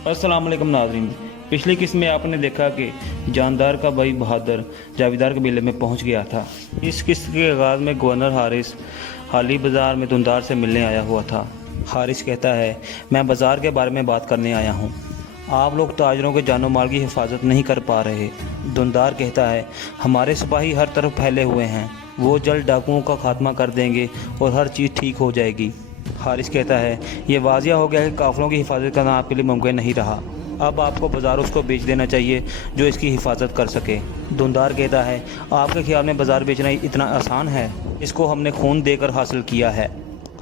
अस्सलाम वालेकुम नाज़रीन। पिछली किस्त में आपने देखा कि जानदार का भाई बहादुर जाविदार कबीले में पहुंच गया था। इस किस्त के आगाज़ में गवर्नर हारिस हाली बाज़ार में दुंदार से मिलने आया हुआ था। हारिस कहता है, मैं बाज़ार के बारे में बात करने आया हूँ। आप लोग ताजरों के जानो माल की हिफाजत नहीं कर पा रहे। दुंदार कहता है, हमारे सिपाही हर तरफ फैले हुए हैं, वो जल्द डाकुओं का खात्मा कर देंगे और हर चीज़ ठीक हो जाएगी। हारिस कहता है, ये वाजिया हो गया कि काफ़िलों की हिफाजत करना आपके लिए मुमकिन नहीं रहा। अब आपको बाज़ार उसको बेच देना चाहिए जो इसकी हिफाजत कर सके। दुंदार कहता है, आपके ख्याल में बाज़ार बेचना इतना आसान है? इसको हमने खून देकर हासिल किया है।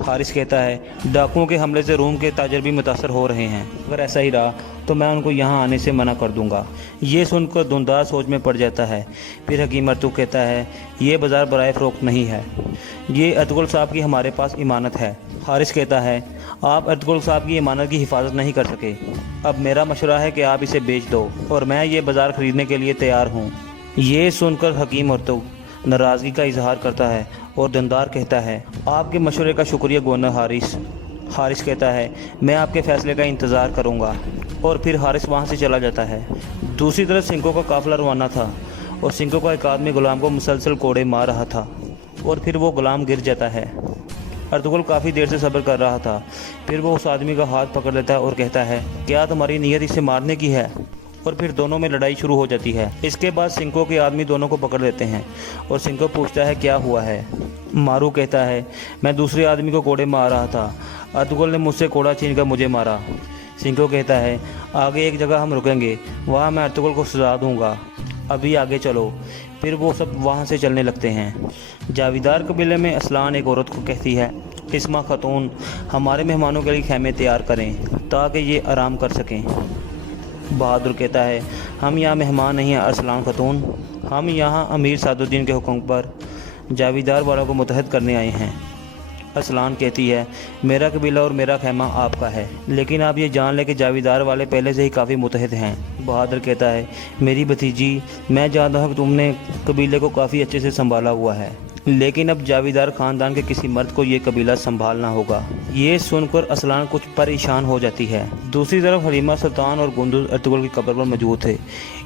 हारिस कहता है, डाकुओं के हमले से रूम के ताजर भी मुतासर हो रहे हैं। अगर ऐसा ही रहा तो मैं उनको यहाँ आने से मना कर दूंगा। ये सुनकर दुंदार सोच में पड़ जाता है। फिर हकीम अर्तुगरुल कहता है, ये बाज़ार बराए फ़रोख्त नहीं है, ये अर्तुगरुल साहब की हमारे पास इमानत है। हारिस कहता है, आप अर्तुगरुल साहब की इमानत की हिफाजत नहीं कर सके। अब मेरा मशवरा है कि आप इसे बेच दो और मैं ये बाज़ार ख़रीदने के लिए तैयार हूँ। ये सुनकर हकीम अर्तुगरुल नाराज़गी का इजहार करता है और दुंदार कहता है, आपके मशवरे का शुक्रिया गवर्नर हारिस। हारिस कहता है, मैं आपके फ़ैसले का इंतज़ार करूँगा। और फिर हारिस वहाँ से चला जाता है। दूसरी तरफ सिंकों का काफ़िला रवाना था और सिंकों का एक आदमी गुलाम को मुसलसल कोड़े मार रहा था और फिर वो गुलाम गिर जाता है। अर्तुगरुल काफ़ी देर से सब्र कर रहा था। फिर वो उस आदमी का हाथ पकड़ लेता है और कहता है, क्या तुम्हारी नीयत इसे मारने की है? और फिर दोनों में लड़ाई शुरू हो जाती है। इसके बाद सिंकों के आदमी दोनों को पकड़ लेते हैं और सिंको पूछता है, क्या हुआ है? मारू कहता है, मैं दूसरे आदमी को कोड़े मार रहा था, अर्तुगरुल ने मुझसे कोड़ा छीनकर मुझे मारा। सिंको कहता है, आगे एक जगह हम रुकेंगे, वहाँ मैं अर्तुगरुल को सजा दूँगा, अभी आगे चलो। फिर वो सब वहाँ से चलने लगते हैं। जाविदार कबीले में असलान एक औरत को कहती है, इस्मा खातून, हमारे मेहमानों के लिए खेमे तैयार करें ताकि ये आराम कर सकें। बहादुर कहता है, हम यहाँ मेहमान नहीं हैं असलान खातून, हम यहाँ अमीर सादुद्दीन के हुक्म पर जाविदार वालों को मुतहद करने आए हैं। असलान कहती है, मेरा कबीला और मेरा खेमा आपका है, लेकिन आप ये जान लें कि जाविदार वाले पहले से ही काफ़ी मुतहद हैं। बहादुर कहता है, मेरी भतीजी, मैं जानता हूँ कि तुमने कबीले को काफ़ी अच्छे से संभाला हुआ है, लेकिन अब जाविदार ख़ानदान के किसी मर्द को ये कबीला संभालना होगा। ये सुनकर असलान कुछ परेशान हो जाती है। दूसरी तरफ हलीमा सुल्तान और कुंदुज़ अर्तुगरुल की कब्र पर मौजूद थे।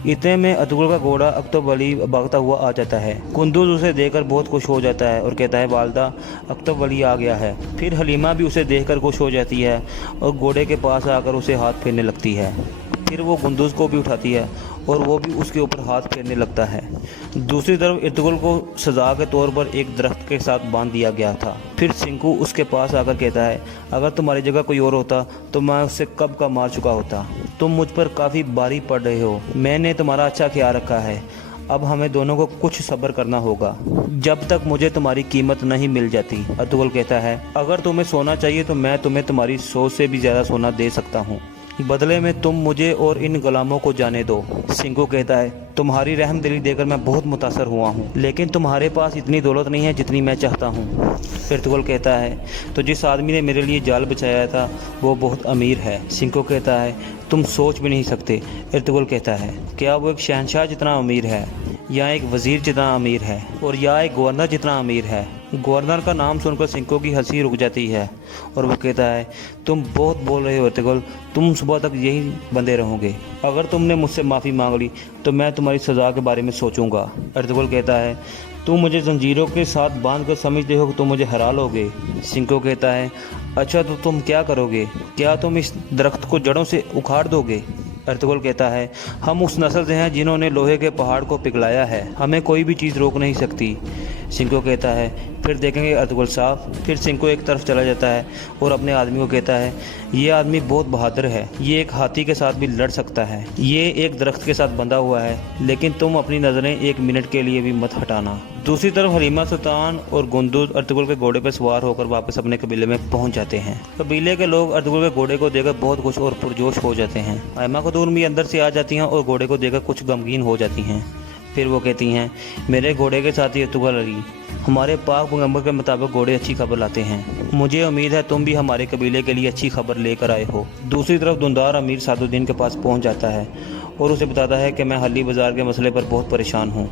इतने में अर्तुगरुल का घोड़ा अख्तब वली भागता हुआ आ जाता है। कुंदुज़ उसे देखकर बहुत खुश हो जाता है और कहता है, वालदा, अख्तब वली आ गया है। फिर हलीमा भी उसे देखकर खुश हो जाती है और घोड़े के पास आकर उसे हाथ फेरने लगती है। फिर वो कुंदुज़ को भी उठाती है और वो भी उसके ऊपर हाथ फेरने लगता है। दूसरी तरफ अर्तुगरुल को सज़ा के तौर पर एक दरख्त के साथ बांध दिया गया था। फिर सिंकू उसके पास आकर कहता है, अगर तुम्हारी जगह कोई और होता तो मैं उससे कब का मार चुका होता। तुम मुझ पर काफ़ी भारी पड़ रहे हो, मैंने तुम्हारा अच्छा ख्याल रखा है, अब हमें दोनों को कुछ सब्र करना होगा जब तक मुझे तुम्हारी कीमत नहीं मिल जाती। अर्तुगरुल कहता है, अगर तुम्हें सोना चाहिए तो मैं तुम्हें तुम्हारी सोच से भी ज़्यादा सोना दे सकता हूँ, बदले में तुम मुझे और इन गुलामों को जाने दो। सिंको कहता है, तुम्हारी रहमदिली देकर मैं बहुत मुतासर हुआ हूँ, लेकिन तुम्हारे पास इतनी दौलत नहीं है जितनी मैं चाहता हूँ। अर्तुगरुल कहता है, तो जिस आदमी ने मेरे लिए जाल बचाया था वो बहुत अमीर है। सिंको कहता है, तुम सोच भी नहीं सकते। अर्तुगरुल कहता है, क्या वो एक शहनशाह जितना अमीर है, या एक वज़ीर जितना अमीर है, और या एक गवर्नर जितना अमीर है? गवर्नर का नाम सुनकर सिंको की हंसी रुक जाती है और वो कहता है, तुम बहुत बोल रहे हो अर्तुगरुल, तुम सुबह तक यही बंधे रहोगे। अगर तुमने मुझसे माफ़ी मांग ली तो मैं तुम्हारी सज़ा के बारे में सोचूंगा। अर्तुगरुल कहता है, तुम मुझे जंजीरों के साथ बांध कर समझते हो कि तुम मुझे हरा लोगे। सिंको कहता है, अच्छा तो तुम क्या करोगे? क्या तुम इस दरख्त को जड़ों से उखाड़ दोगे? अर्तुगरुल कहता है, हम उस नस्ल से हैं जिन्होंने लोहे के पहाड़ को पिघलाया है, हमें कोई भी चीज़ रोक नहीं सकती। सिंको कहता है, फिर देखेंगे अर्तुगरुल साहब। फिर सिंको एक तरफ चला जाता है और अपने आदमी को कहता है, ये आदमी बहुत बहादुर है, ये एक हाथी के साथ भी लड़ सकता है, ये एक दरख्त के साथ बंधा हुआ है, लेकिन तुम अपनी नज़रें एक मिनट के लिए भी मत हटाना। दूसरी तरफ हलीमा सुल्तान और कुंदुज़ अर्तुगरुल के घोड़े पर सवार होकर वापस अपने कबीले में पहुंच जाते हैं। कबीले के लोग अर्तुगरुल के घोड़े को देखकर बहुत खुश और पुरजोश हो जाते हैं। हलीमा खातून भी अंदर से आ जाती हैं और घोड़े को देखकर कुछ गमगीन हो जाती हैं। फिर वो कहती हैं, मेरे घोड़े के साथी अर्तुगरुल अली, हमारे पाक पैगंबर के मुताबिक घोड़े अच्छी खबर लाते हैं। मुझे उम्मीद है तुम भी हमारे कबीले के लिए अच्छी खबर लेकर आए हो। दूसरी तरफ दुंदार अमीर सादुद्दीन के पास पहुंच जाता है और उसे बताता है कि मैं हली बाज़ार के मसले पर बहुत परेशान हूँ।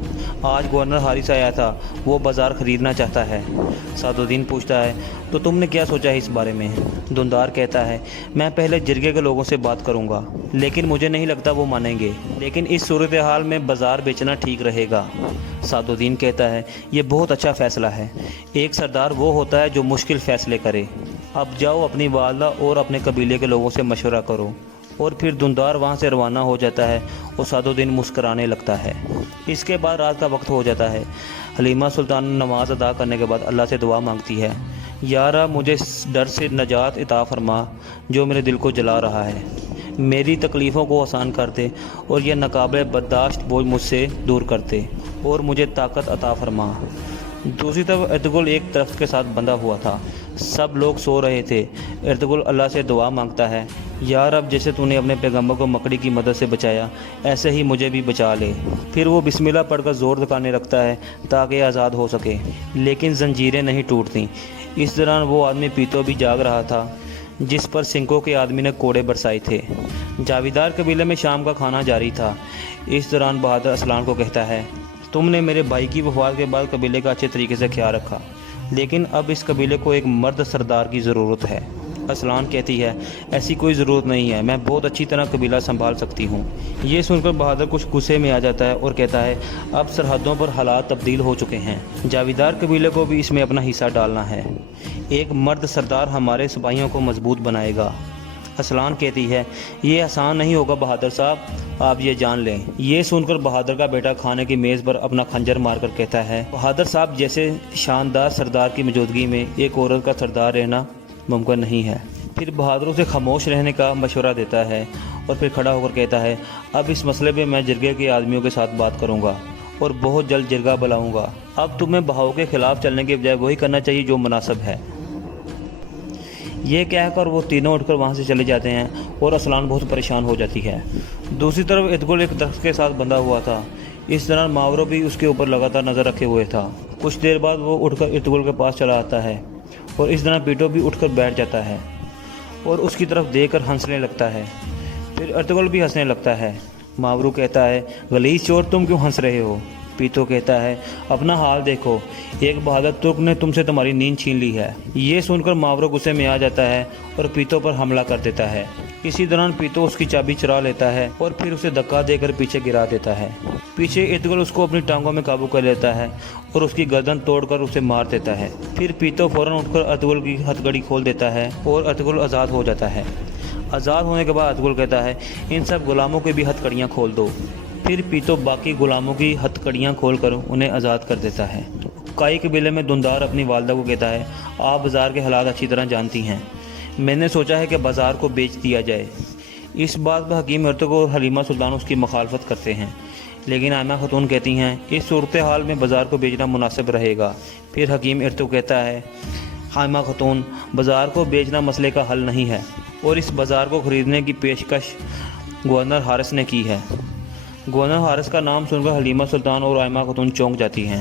आज गवर्नर हारिस आया था, वो बाज़ार ख़रीदना चाहता है। सादुद्दीन पूछता है तो तुमने क्या सोचा है इस बारे में? दुंदार कहता है मैं पहले जिरगे के लोगों से बात करूँगा, लेकिन मुझे नहीं लगता वो मानेंगे, लेकिन इस सूरत हाल में बाज़ार बेचना ठीक रहेगा। सादुद्दीन कहता है ये बहुत अच्छा फ़ैसला है। एक सरदार वो होता है जो मुश्किल फ़ैसले करे। अब जाओ अपनी वालदा और अपने कबीले के लोगों से मशवरा करो। और फिर दुंदार वहाँ से रवाना हो जाता है और सादुद्दीन मुस्कराने लगता है। इसके बाद रात का वक्त हो जाता है। हलीमा सुल्तान नमाज अदा करने के बाद अल्लाह से दुआ मांगती है, या रब मुझे इस डर से नजात इता फरमा जो मेरे दिल को जला रहा है, मेरी तकलीफ़ों को आसान कर दे और यह नाकाबिल बर्दाश्त बोझ मुझसे दूर कर दे और मुझे ताकत अता फरमा। दूसरी तरफ इर्तुगरुल एक दरख्त के साथ बंधा हुआ था। सब लोग सो रहे थे। इर्तुगरुल अल्लाह से दुआ मांगता है, या रब जैसे तूने अपने पैगंबर को मकड़ी की मदद से बचाया ऐसे ही मुझे भी बचा ले। फिर वो बिस्मिल्लाह पढ़कर ज़ोर दिखाने लगता है ताकि आज़ाद हो सके, लेकिन जंजीरें नहीं टूटती। इस दौरान वो आदमी पीतो भी जाग रहा था जिस पर सिंकों के आदमी ने कोड़े बरसाए थे। जाविदार कबीले में शाम का खाना जारी था। इस दौरान बहादुर असलान को कहता है, तुमने मेरे भाई की वफात के बाद कबीले का अच्छे तरीके से ख्याल रखा, लेकिन अब इस कबीले को एक मर्द सरदार की ज़रूरत है। असलान कहती है, ऐसी कोई ज़रूरत नहीं है, मैं बहुत अच्छी तरह कबीला संभाल सकती हूँ। ये सुनकर बहादुर कुछ गुस्से में आ जाता है और कहता है, अब सरहदों पर हालात तब्दील हो चुके हैं, जाविदार कबीले को भी इसमें अपना हिस्सा डालना है। एक मर्द सरदार हमारे सिपाहियों को मजबूत बनाएगा। असलान कहती है, ये आसान नहीं होगा बहादुर साहब, आप ये जान लें। ये सुनकर बहादुर का बेटा खाने की मेज़ पर अपना खंजर मारकर कहता है, बहादुर साहब जैसे शानदार सरदार की मौजूदगी में एक औरत का सरदार रहना मुमकिन नहीं है। फिर बहादुर उसे खामोश रहने का मशवरा देता है और फिर खड़ा होकर कहता है, अब इस मसले पे मैं जिरगे के आदमियों के साथ बात करूँगा और बहुत जल्द जिरगा बुलाऊँगा। अब तुम्हें बहाव के ख़िलाफ़ चलने के बजाय वही करना चाहिए जो मुनासिब है। ये कहकर वो तीनों उठकर वहाँ से चले जाते हैं और असलान बहुत परेशान हो जाती है। दूसरी तरफ इर्तुगरुल एक दरख्त के साथ बंधा हुआ था। इस दौरान मावरो भी उसके ऊपर लगातार नज़र रखे हुए था। कुछ देर बाद वो उठकर इर्तुगरुल के पास चला आता है और इस दौरान पीटो भी उठकर बैठ जाता है और उसकी तरफ देखकर हंसने लगता है। फिर इर्तुगरुल भी हंसने लगता है। मावरो कहता है, गलीज़ चोर तुम क्यों हंस रहे हो? पीतो कहता है, अपना हाल देखो, एक बहादुर तुर्क ने तुमसे तुम्हारी नींद छीन ली है। ये सुनकर मावरो गुस्से में आ जाता है और पीतो पर हमला कर देता है। इसी दौरान पीतो उसकी चाबी चुरा लेता है और फिर उसे धक्का देकर पीछे गिरा देता है। पीछे इर्तुगरुल उसको अपनी टांगों में काबू कर लेता है और उसकी गर्दन तोड़कर उसे मार देता है। फिर पीतो फौरन उठकर इर्तुगरुल की हथकड़ी खोल देता है और इर्तुगरुल आज़ाद हो जाता है। आज़ाद होने के बाद इर्तुगरुल कहता है, इन सब गुलामों की भी हथकड़ियाँ खोल दो। फिर पीतो बाकी गुलामों की हथकड़ियाँ खोलकर उन्हें आज़ाद कर देता है। काई कबीले में दुंदार अपनी वालदा को कहता है, आप बाज़ार के हालात अच्छी तरह जानती हैं, मैंने सोचा है कि बाज़ार को बेच दिया जाए। इस बात पर हकीम इर्तुगरुल और हलीमा सुल्तान उसकी मुखालफत करते हैं, लेकिन आयमा खातून कहती हैं इस सूरत हाल में बाज़ार को बेचना मुनासिब रहेगा। फिर हकीम इर्तुगरुल कहता है, आयमा खातून बाज़ार को बेचना मसले का हल नहीं है और इस बाज़ार को ख़रीदने की पेशकश गवर्नर हारिस ने की है। गवर्नर हारिस का नाम सुनकर हलीमा सुल्तान और आयमा खातून चौंक जाती हैं।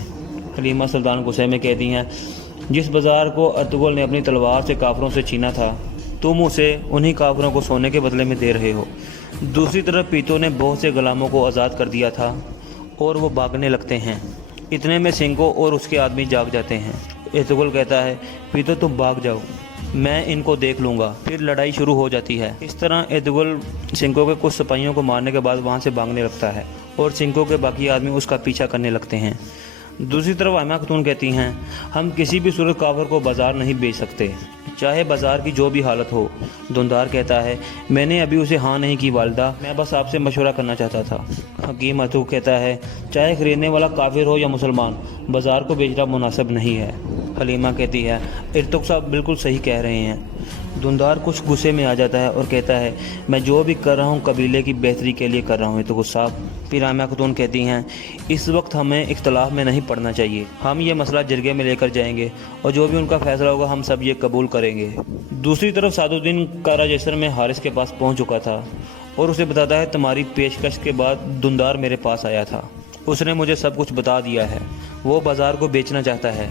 हलीमा सुल्तान गुस्से में कहती हैं, जिस बाज़ार को इर्तुगरुल ने अपनी तलवार से काफिरों से छीना था, तुम उसे उन्हीं काफिरों को सोने के बदले में दे रहे हो। दूसरी तरफ पीतो ने बहुत से गुलामों को आज़ाद कर दिया था और वो भागने लगते हैं। इतने में सिंको और उसके आदमी जाग जाते हैं। इर्तुगरुल कहता है, पीतो तुम भाग जाओ, मैं इनको देख लूँगा। फिर लड़ाई शुरू हो जाती है। इस तरह इर्तुगरुल सिंको के कुछ सिपाहियों को मारने के बाद वहाँ से भागने लगता है और सिंको के बाकी आदमी उसका पीछा करने लगते हैं। दूसरी तरफ आयमा खातून कहती हैं, हम किसी भी सूरत काफिर को बाज़ार नहीं बेच सकते, चाहे बाज़ार की जो भी हालत हो। दुंदार कहता है, मैंने अभी उसे हाँ नहीं की वालदा, मैं बस आपसे मशवरा करना चाहता था। हकीम इर्तुगरुल कहता है, चाहे ख़रीदने वाला काफिर हो या मुसलमान, बाज़ार को बेचना मुनासिब नहीं है। हलीमा कहती है, इर्तुगरुल साहब बिल्कुल सही कह रहे हैं। दुंदार कुछ गुस्से में आ जाता है और कहता है, मैं जो भी कर रहा हूँ कबीले की बेहतरी के लिए कर रहा हूँ इर्तुगरुल साहब। फिर आयमा खातून कहती हैं, इस वक्त हमें इख्तलाफ में नहीं पड़ना चाहिए, हम ये मसला जिरगे में लेकर जाएंगे और जो भी उनका फैसला होगा हम सब ये कबूल करेंगे। दूसरी तरफ सादुद्दीन काराजैसर में हारिस के पास पहुँच चुका था और उसे बताता है, तुम्हारी पेशकश के बाद दुंदार मेरे पास आया था, उसने मुझे सब कुछ बता दिया है। وہ بازار کو بیچنا چاہتا ہے،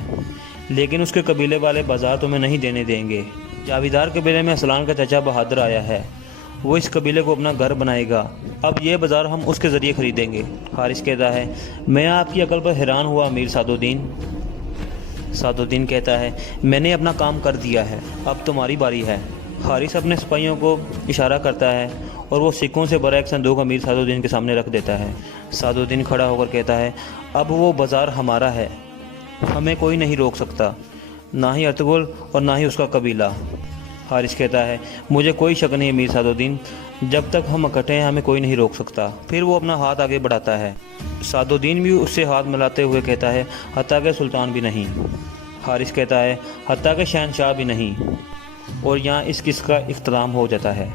لیکن اس کے قبیلے والے بازار تمہیں نہیں دینے دیں گے۔ جاویدار قبیلے میں اسلان کا چچا بہادر آیا ہے، وہ اس قبیلے کو اپنا گھر بنائے گا، اب یہ بازار ہم اس کے ذریعے خریدیں گے۔ حارث کہتا ہے میں آپ کی عقل پر حیران ہوا امیر سعد الدین۔ سعد الدین کہتا ہے میں نے اپنا کام کر دیا ہے، اب تمہاری باری ہے۔ حارث اپنے سپاہیوں کو اشارہ کرتا ہے اور وہ سکوں سے بھرا ایک صندوق امیر سعد الدین کے سامنے رکھ دیتا ہے۔ سعد الدین کھڑا ہو کر کہتا ہے اب وہ بازار ہمارا ہے، ہمیں کوئی نہیں روک سکتا، نہ ہی ارطغرل اور نہ ہی اس کا قبیلہ۔ حارث کہتا ہے مجھے کوئی شک نہیں امیر سعد الدین، جب تک ہم اکٹھے ہیں ہمیں کوئی نہیں روک سکتا۔ پھر وہ اپنا ہاتھ آگے بڑھاتا ہے، سعد الدین بھی اس سے ہاتھ ملاتے ہوئے کہتا ہے حتیٰ کہ سلطان بھی نہیں۔ حارث کہتا ہے حتیٰ کہ شہنشاہ بھی نہیں، اور یہاں اس قصے کا اختتام ہو جاتا ہے۔